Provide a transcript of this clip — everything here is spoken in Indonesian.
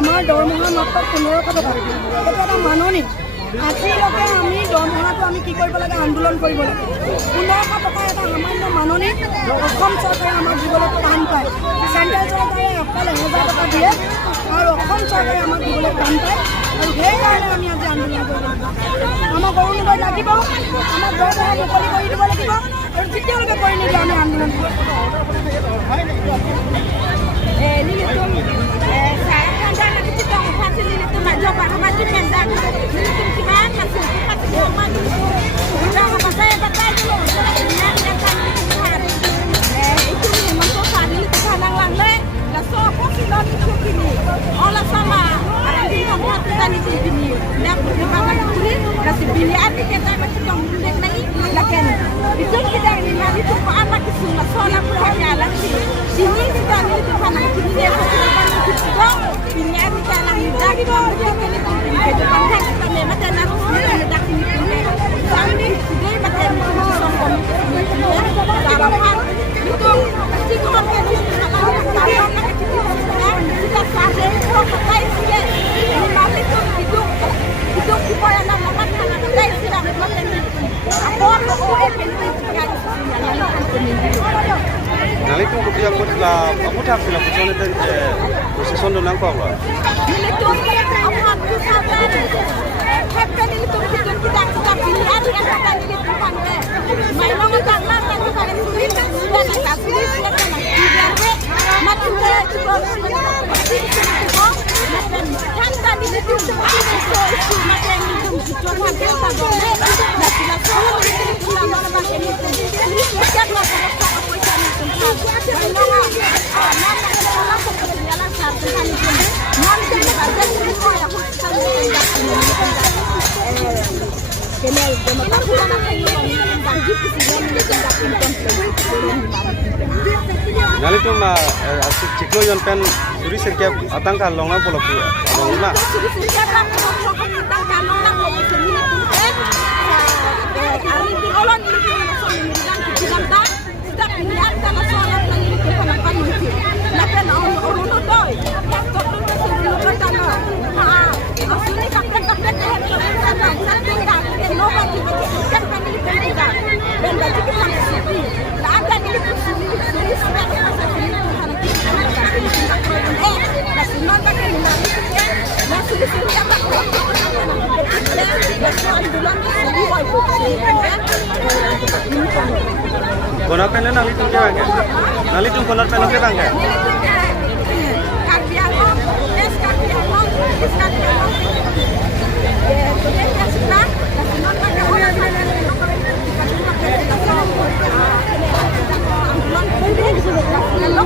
আমাৰ দৰমহা মাত্ৰ 1500 টকা। এইটো এটা মাননি। আজিলৈকে আমি দৰমহাটো আমি কি কৰিব লাগে, আন্দোলন কৰিব লাগে। 1500 টকা এটা সামান্য মাননি অসম চৰকাৰে আমাক দিবলৈ টান পায়। চেণ্ট্ৰেল চৰকাৰে অকল 1000 টকা দিয়ে আৰু অসম চৰকাৰে আমাক দিবলৈ টান পায়। আৰু সেইকাৰণে আমি আজি আন্দোলন কৰিব লাগিব। আমাক অৰুণোদয় লাগিব, আমাক দৰমহা মুকলি কৰি দিব লাগিব আৰু যেতিয়ালৈকে কৰি নিদিয়ে আমি আন্দোলন কৰিম। Nalitung ko biya put la aku tak sila put sana dari proses on nang kau lah. Nilitung aku tu sahaja. Happen nilitung kita pilih ada yang kita nilitung pandai. Main orang tak nak tu kalau sulit sudah nak sulit sudah nak pilih. Macam tu juga kan tadi nilitung tu macam nilitung kita macam tak boleh. Nak sila solo nilitung lama lama nilitung. Macam mana kalau Nalitung na ciklo yon pen suri serkep atang kan long na bolok ya. Long na. Konar pen nalitung ke bangga? Nalitung konar pen ke bangga? Hello,